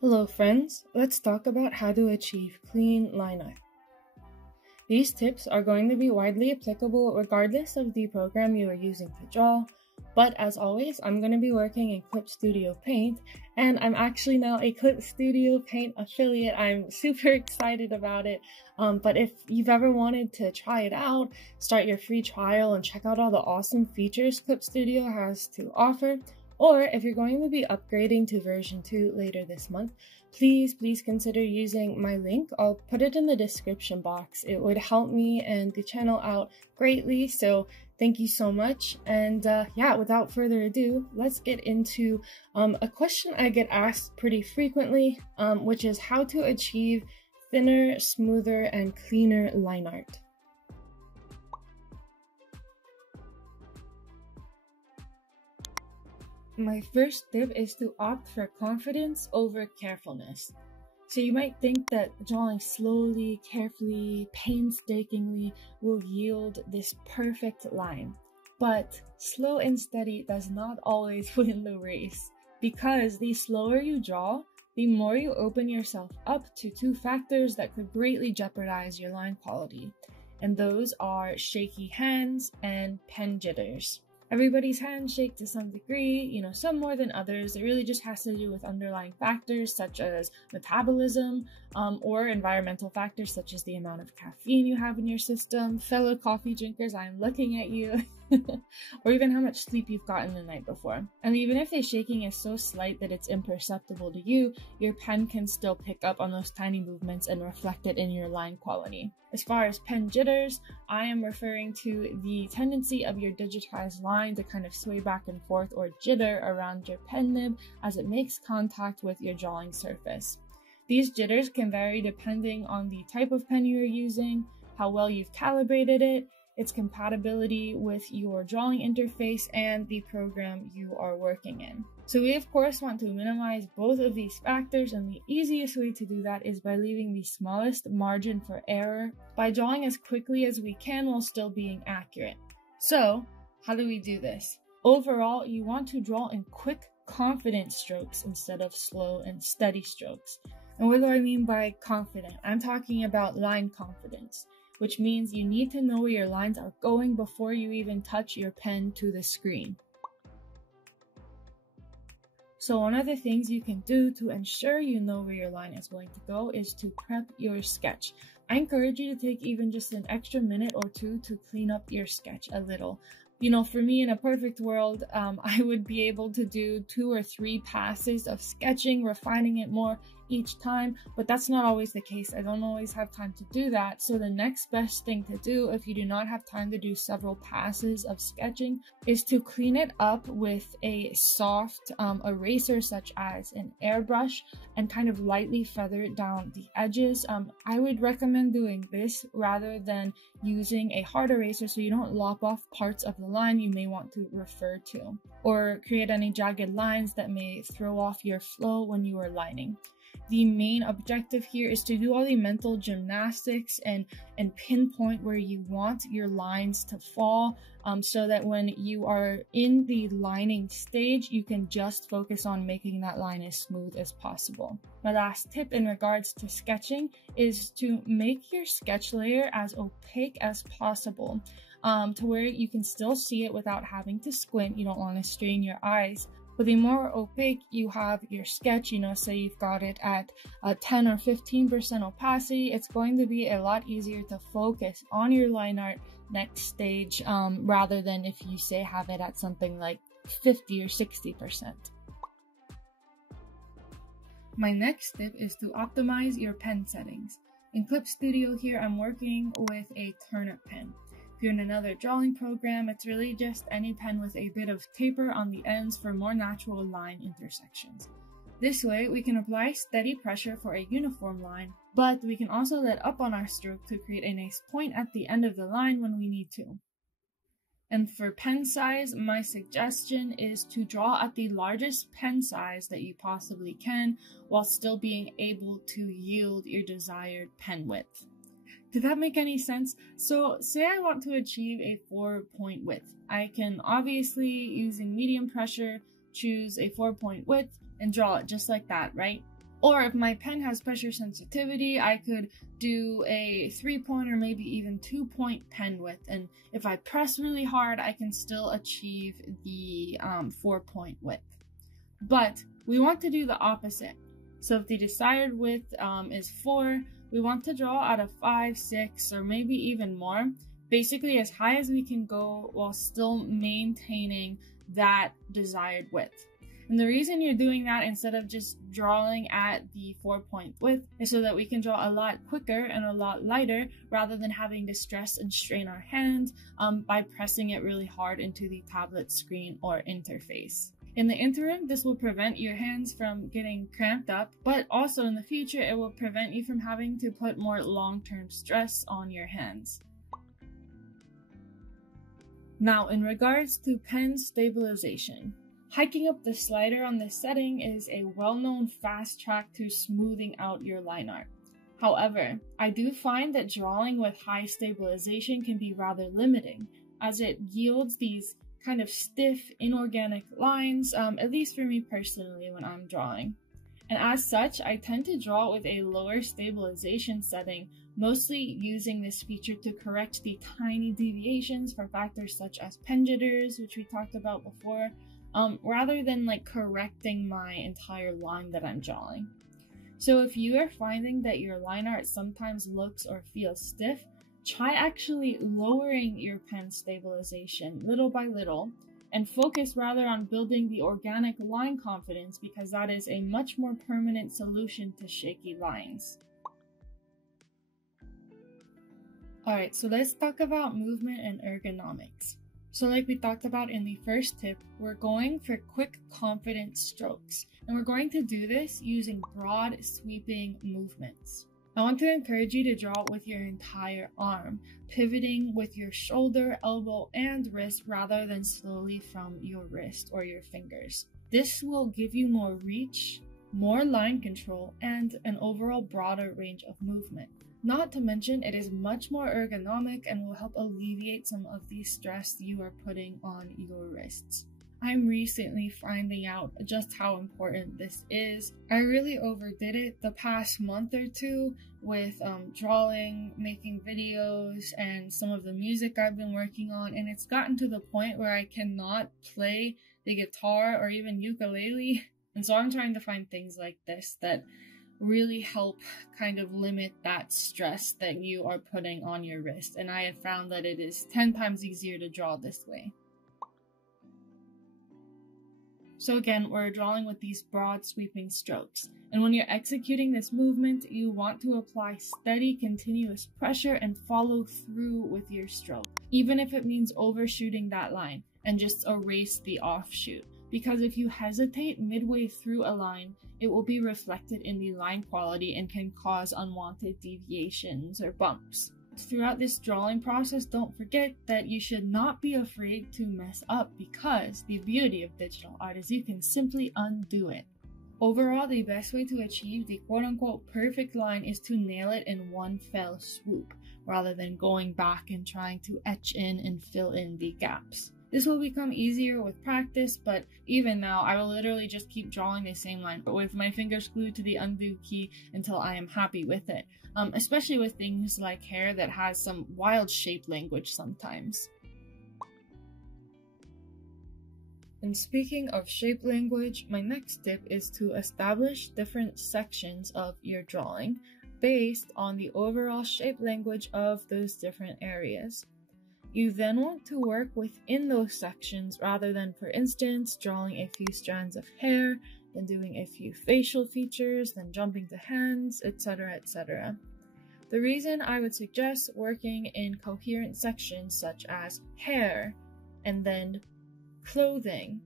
Hello friends, let's talk about how to achieve clean line art. These tips are going to be widely applicable regardless of the program you are using to draw, but as always, I'm going to be working in Clip Studio Paint, and I'm actually now a Clip Studio Paint affiliate. I'm super excited about it, but if you've ever wanted to try it out, start your free trial and check out all the awesome features Clip Studio has to offer, or if you're going to be upgrading to version 2 later this month, please consider using my link. I'll put it in the description box. It would help me and the channel out greatly, so thank you so much. And yeah, without further ado, let's get into a question I get asked pretty frequently, which is how to achieve thinner, smoother, and cleaner line art. My first tip is to opt for confidence over carefulness. So you might think that drawing slowly, carefully, painstakingly will yield this perfect line. But slow and steady does not always win the race, because the slower you draw, the more you open yourself up to two factors that could greatly jeopardize your line quality. And those are shaky hands and pen jitters. Everybody's hands shake to some degree, some more than others. It really just has to do with underlying factors such as metabolism, or environmental factors such as the amount of caffeine you have in your system. Fellow coffee drinkers, I'm looking at you. Or even how much sleep you've gotten the night before. And even if the shaking is so slight that it's imperceptible to you, your pen can still pick up on those tiny movements and reflect it in your line quality. As far as pen jitters, I am referring to the tendency of your digitized line to kind of sway back and forth or jitter around your pen nib as it makes contact with your drawing surface. These jitters can vary depending on the type of pen you are using, how well you've calibrated it, its compatibility with your drawing interface, and the program you are working in. So we of course want to minimize both of these factors, and the easiest way to do that is by leaving the smallest margin for error, by drawing as quickly as we can while still being accurate. So how do we do this? Overall, you want to draw in quick, confident strokes instead of slow and steady strokes. And what do I mean by confident? I'm talking about line confidence, which means you need to know where your lines are going before you even touch your pen to the screen. So one of the things you can do to ensure you know where your line is going to go is to prep your sketch. I encourage you to take even just an extra minute or two to clean up your sketch a little. For me, in a perfect world, I would be able to do 2 or 3 passes of sketching, refining it more each time, but that's not always the case. I don't always have time to do that. So the next best thing to do if you do not have time to do several passes of sketching is to clean it up with a soft eraser such as an airbrush and kind of lightly feather down the edges. I would recommend doing this rather than using a hard eraser so you don't lop off parts of the line you may want to refer to, or create any jagged lines that may throw off your flow when you are lining. The main objective here is to do all the mental gymnastics and pinpoint where you want your lines to fall, so that when you are in the lining stage, you can just focus on making that line as smooth as possible. My last tip in regards to sketching is to make your sketch layer as opaque as possible, to where you can still see it without having to squint. You don't want to strain your eyes. But the more opaque you have your sketch, say you've got it at 10 or 15% opacity, it's going to be a lot easier to focus on your line art next stage, rather than if you say have it at something like 50 or 60%. My next tip is to optimize your pen settings. In Clip Studio here, I'm working with a turnip pen. If you're in another drawing program, it's really just any pen with a bit of taper on the ends for more natural line intersections. This way, we can apply steady pressure for a uniform line, but we can also let up on our stroke to create a nice point at the end of the line when we need to. And for pen size, my suggestion is to draw at the largest pen size that you possibly can while still being able to yield your desired pen width. Did that make any sense? So say I want to achieve a 4-point width. I can obviously, using medium pressure, choose a 4-point width and draw it just like that, right? Or if my pen has pressure sensitivity, I could do a 3-point or maybe even 2-point pen width. And if I press really hard, I can still achieve the 4-point width. But we want to do the opposite. So if the desired width is 4, we want to draw at a 5, 6, or maybe even more. Basically as high as we can go while still maintaining that desired width. And the reason you're doing that instead of just drawing at the 4-point width is so that we can draw a lot quicker and a lot lighter rather than having to stress and strain our hand by pressing it really hard into the tablet screen or interface. In the interim, this will prevent your hands from getting cramped up, but also in the future, it will prevent you from having to put more long-term stress on your hands. Now, in regards to pen stabilization, hiking up the slider on this setting is a well-known fast track to smoothing out your line art. However, I do find that drawing with high stabilization can be rather limiting, as it yields these kind of stiff, inorganic lines, at least for me personally when I'm drawing. And as such, I tend to draw with a lower stabilization setting, mostly using this feature to correct the tiny deviations for factors such as pen jitters, which we talked about before, rather than like correcting my entire line that I'm drawing. So if you are finding that your line art sometimes looks or feels stiff, try actually lowering your pen stabilization little by little and focus rather on building the organic line confidence, because that is a much more permanent solution to shaky lines. Alright, so let's talk about movement and ergonomics. So like we talked about in the first tip, we're going for quick, confident strokes, and we're going to do this using broad, sweeping movements. I want to encourage you to draw with your entire arm, pivoting with your shoulder, elbow, and wrist rather than slowly from your wrist or your fingers. This will give you more reach, more line control, and an overall broader range of movement. Not to mention, it is much more ergonomic and will help alleviate some of the stress you are putting on your wrists. I'm recently finding out just how important this is. I really overdid it the past month or two with drawing, making videos, and some of the music I've been working on, and it's gotten to the point where I cannot play the guitar or even ukulele. And so I'm trying to find things like this that really help kind of limit that stress that you are putting on your wrist. And I have found that it is 10 times easier to draw this way. So again, we're drawing with these broad sweeping strokes. And when you're executing this movement, you want to apply steady, continuous pressure and follow through with your stroke, even if it means overshooting that line and just erase the offshoot. Because if you hesitate midway through a line, it will be reflected in the line quality and can cause unwanted deviations or bumps. Throughout this drawing process, don't forget that you should not be afraid to mess up, because the beauty of digital art is you can simply undo it. Overall, the best way to achieve the quote-unquote perfect line is to nail it in one fell swoop, rather than going back and trying to etch in and fill in the gaps. This will become easier with practice, but even now, I will literally just keep drawing the same line with my fingers glued to the undo key until I am happy with it, especially with things like hair that has some wild shape language sometimes. And speaking of shape language, my next tip is to establish different sections of your drawing based on the overall shape language of those different areas. You then want to work within those sections rather than, for instance, drawing a few strands of hair, then doing a few facial features, then jumping to hands, etc., etc. The reason I would suggest working in coherent sections such as hair and then clothing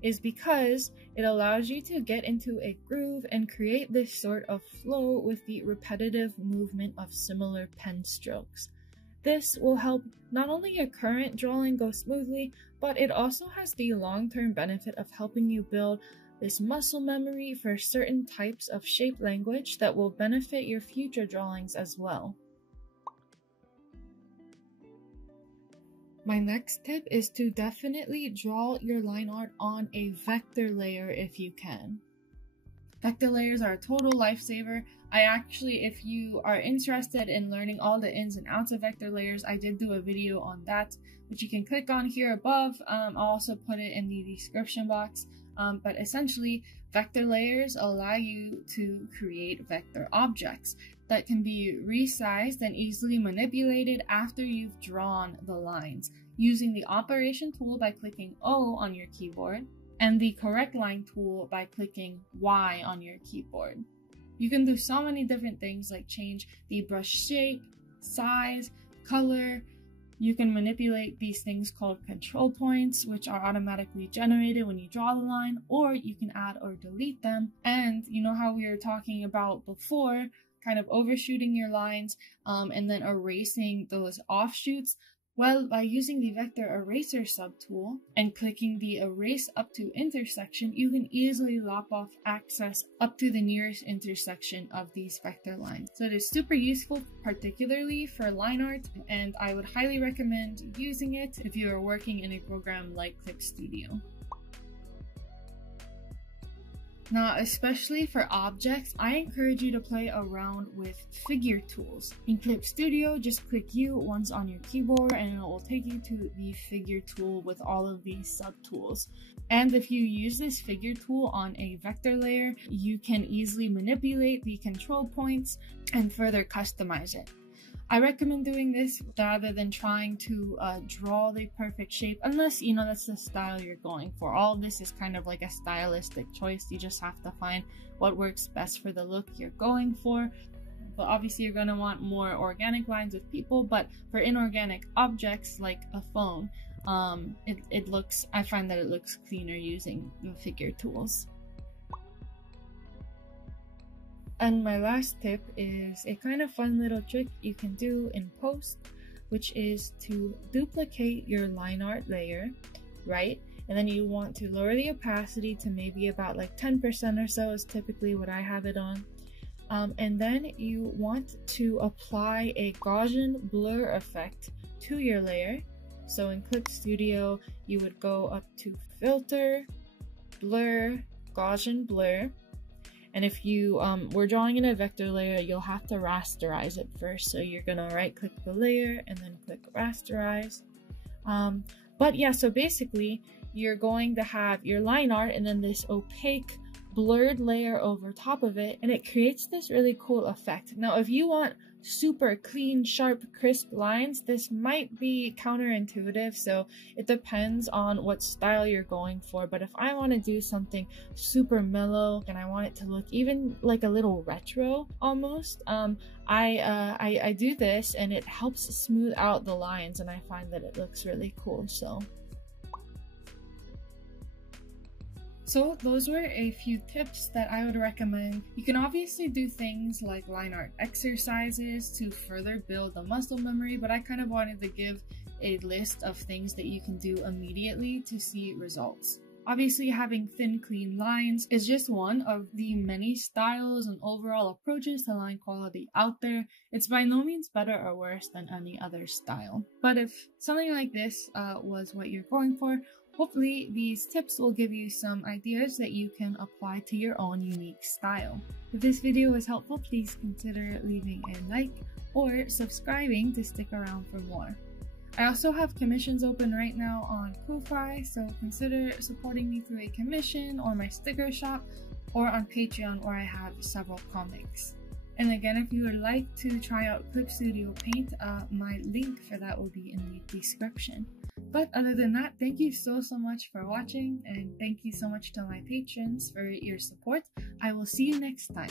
is because it allows you to get into a groove and create this sort of flow with the repetitive movement of similar pen strokes. This will help not only your current drawing go smoothly, but it also has the long-term benefit of helping you build this muscle memory for certain types of shape language that will benefit your future drawings as well. My next tip is to definitely draw your line art on a vector layer if you can. Vector layers are a total lifesaver. I actually, if you are interested in learning all the ins and outs of vector layers, I did do a video on that, which you can click on here above. I'll also put it in the description box. But essentially, vector layers allow you to create vector objects that can be resized and easily manipulated after you've drawn the lines, using the operation tool by clicking O on your keyboard and the correct line tool by clicking Y on your keyboard. You can do so many different things like change the brush shape, size, color. You can manipulate these things called control points, which are automatically generated when you draw the line, or you can add or delete them. And you know how we were talking about before, kind of overshooting your lines and then erasing those offshoots? Well, by using the vector eraser subtool and clicking the erase up to intersection, you can easily lop off access up to the nearest intersection of these vector lines. So it is super useful, particularly for line art, and I would highly recommend using it if you are working in a program like Clip Studio. Now, especially for objects, I encourage you to play around with figure tools. In Clip Studio, just click U once on your keyboard and it will take you to the figure tool with all of these subtools. And if you use this figure tool on a vector layer, you can easily manipulate the control points and further customize it. I recommend doing this rather than trying to draw the perfect shape, unless you know that's the style you're going for. All of this is kind of like a stylistic choice. You just have to find what works best for the look you're going for. But obviously you're going to want more organic lines with people, but for inorganic objects like a phone, I find that it looks cleaner using the figure tools. And my last tip is a kind of fun little trick you can do in post, which is to duplicate your line art layer, right? And then you want to lower the opacity to maybe about like 10% or so is typically what I have it on. And then you want to apply a Gaussian blur effect to your layer. So in Clip Studio, you would go up to Filter, Blur, Gaussian Blur. And if you were drawing in a vector layer, you'll have to rasterize it first. So you're gonna right click the layer and then click rasterize. But yeah, so basically you're going to have your line art and then this opaque blurred layer over top of it, and it creates this really cool effect. Now, if you want super clean, sharp, crisp lines, this might be counterintuitive, so it depends on what style you're going for. But if I want to do something super mellow and I want it to look even like a little retro almost, I do this and it helps smooth out the lines, and I find that it looks really cool. So those were a few tips that I would recommend. You can obviously do things like Lineart Exercises to further build the muscle memory, but I kind of wanted to give a list of things that you can do immediately to see results. Obviously, having thin, clean lines is just one of the many styles and overall approaches to line quality out there. It's by no means better or worse than any other style. But if something like this was what you're going for, hopefully these tips will give you some ideas that you can apply to your own unique style. If this video was helpful, please consider leaving a like or subscribing to stick around for more. I also have commissions open right now on Ko-Fi, so consider supporting me through a commission or my sticker shop, or on Patreon where I have several comics. And again, if you would like to try out Clip Studio Paint, my link for that will be in the description. But other than that, thank you so much for watching, and thank you so much to my patrons for your support. I will see you next time.